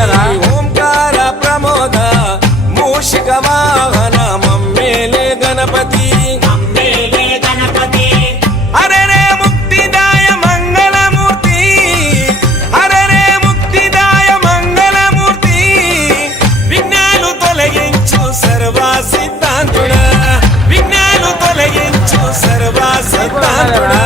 ఓంకార ప్రమోద మూషిక వాహన మమ్మేలే గణపతి హరే రే ముక్తిదాయ మంగళమూర్తి హరే రే ముక్తిదాయ మంగళమూర్తి విఘ్నాలు తొలగించు సర్వ సిద్ధాంతుడా విఘ్నాలు తొలగించు సర్వ సిద్ధాంతుడా